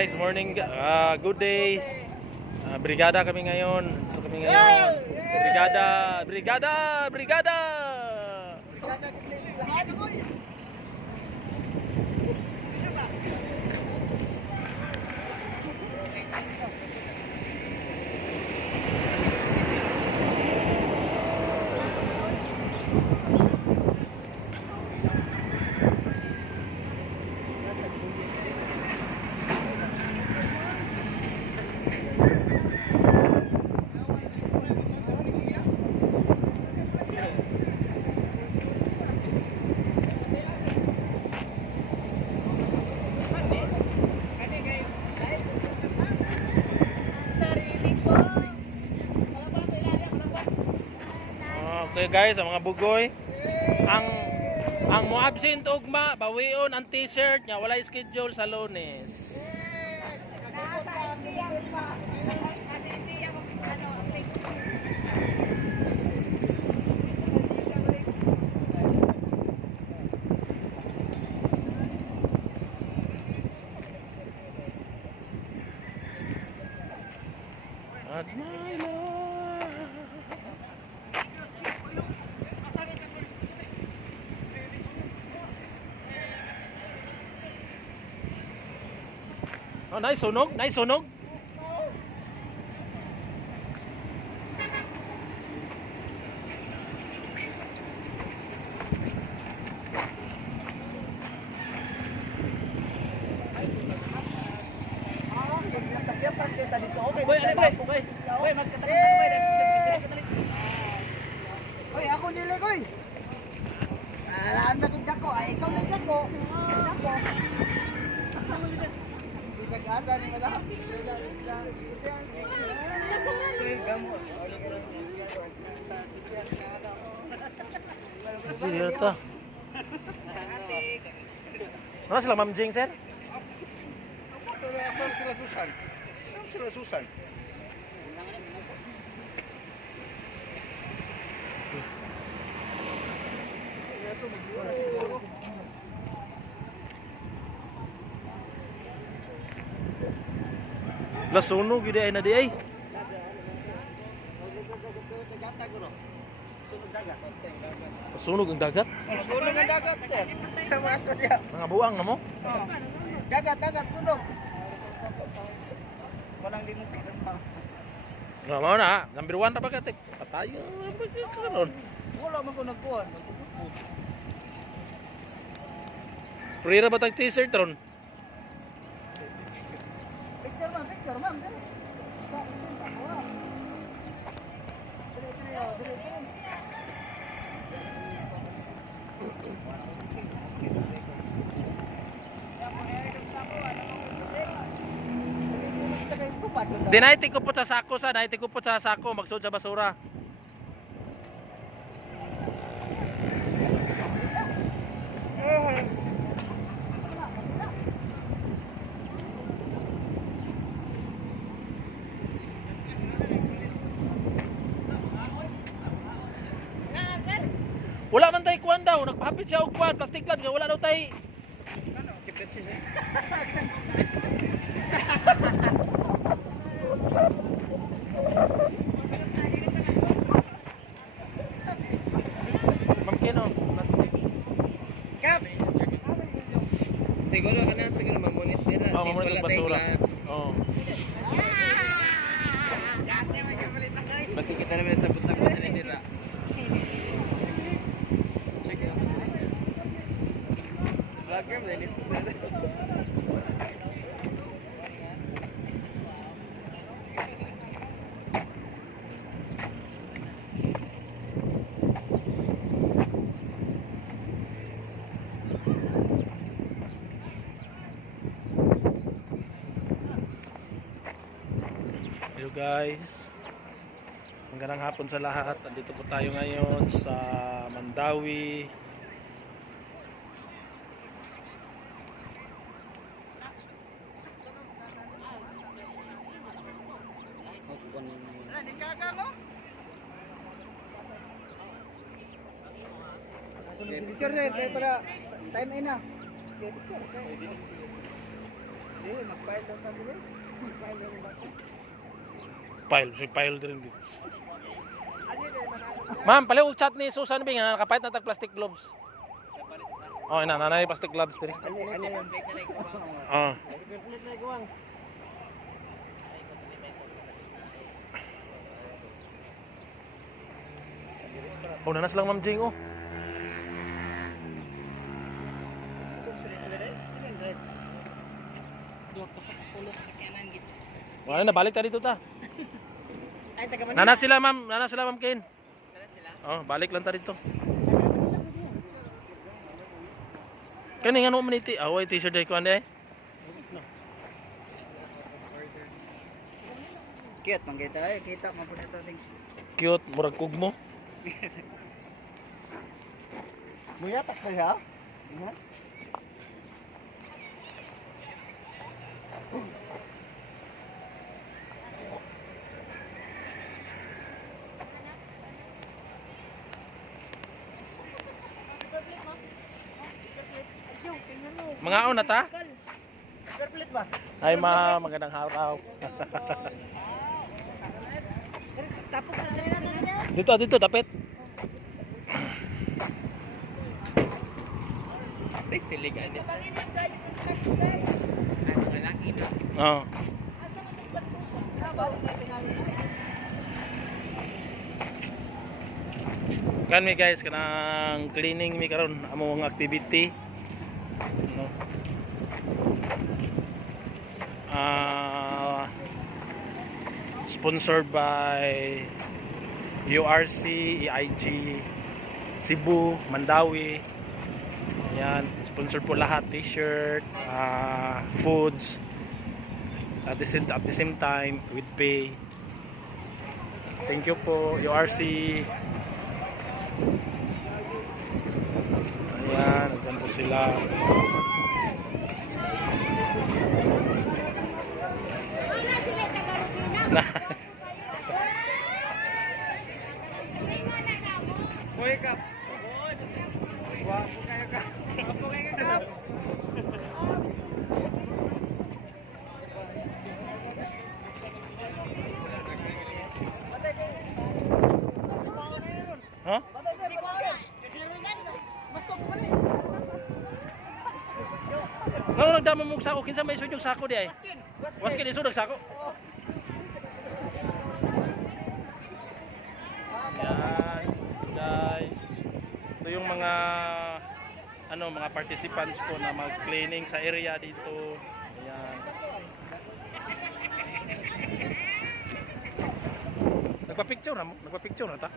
guys, morning, good day. Brigada kami ngayon. Ito kami ngayon. Brigada, brigada, brigada. Okay guys, ang mga bugoy, ang mo absent ugma bawion ang t-shirt nya wala schedule sa Lunes. At my love. Oh, nice sunog, nice sunog. Oy, ako dili koy. Alaan na kung dako, ay ikaw na dako. Dako. Bisag-asa ni madam. Dito. Ano sila Ma'am Jing, sir? Saan sila Susan? Saan sila Susan? La sunog gid ay na di ay. Sunog ang dagat. Sunog ang dagat, sir. Tamaso diya. Mga buang na mo. Dagat, sunog. Manang di mo pinapa. Nga na, number 1 ta ba katik? Patayo karon. Wala man ko nagkuhan. Prira ba tag t-shirt ron? Picture ma'am. Di na itikupot sa sako sa, na itikupot sa sako, magsud sa basura. Wala man tay kuan daw, nagpahapit siya og kuan, plastic lang nga wala daw tay. Ma'am Keno, Kap. Siguro mamonitor na. oh, mamunit ang basura. Oh. Basta kita naman sabot-sabot na nitira. Vlogger, malinis na sila. Hello guys. Magandang hapon sa lahat. Andito po tayo ngayon sa Mandawi. Picture sir, kaya para time in na. Picture. Hindi, mag-file lang tayo dito. Mag-file lang tayo. Pile din dito. Ma'am, paliw chat ni Susan Bing, nakapait na tag plastic gloves. Oh, ina, nanay plastic gloves din. Ano yan? Ah. Oh, nanas lang Ma'am Jing, oh. Wala na, balik tayo dito ta. Nanas sila Ma'am Ken. Oh, balik lang tayo dito. Kani nga no maniti, away t-shirt ay ko ande. Cute, mangkita ay. Kita mo po nito. Cute, murag kugmo. Muyatak ka siya? Yes. Mga na ta? Perfect ba? Ay ma, magandang araw. Dito dapit. Ay, silig. Ano nga lang, ina. Oh. Kan mi guys kanang cleaning mi karon among activity. No. Sponsored by URC, EIG, Cebu, Mandawi. Ayan, sponsored po lahat, t-shirt, foods, at the same time with pay. Thank you po URC. Ayan, nandyan po sila. Wake up! Wapo kayo ka! Wapo kayo ka! Ha? Patay sir, patay sir. Mas ko pa rin. Nga nagdama mo sako, kinsa may isod yung sako di ay? Waskin isod ang sako. Yan, guys. Ito yung mga mga participants po na mag-cleaning sa area dito. Ayan. Nagpa-picture na ta?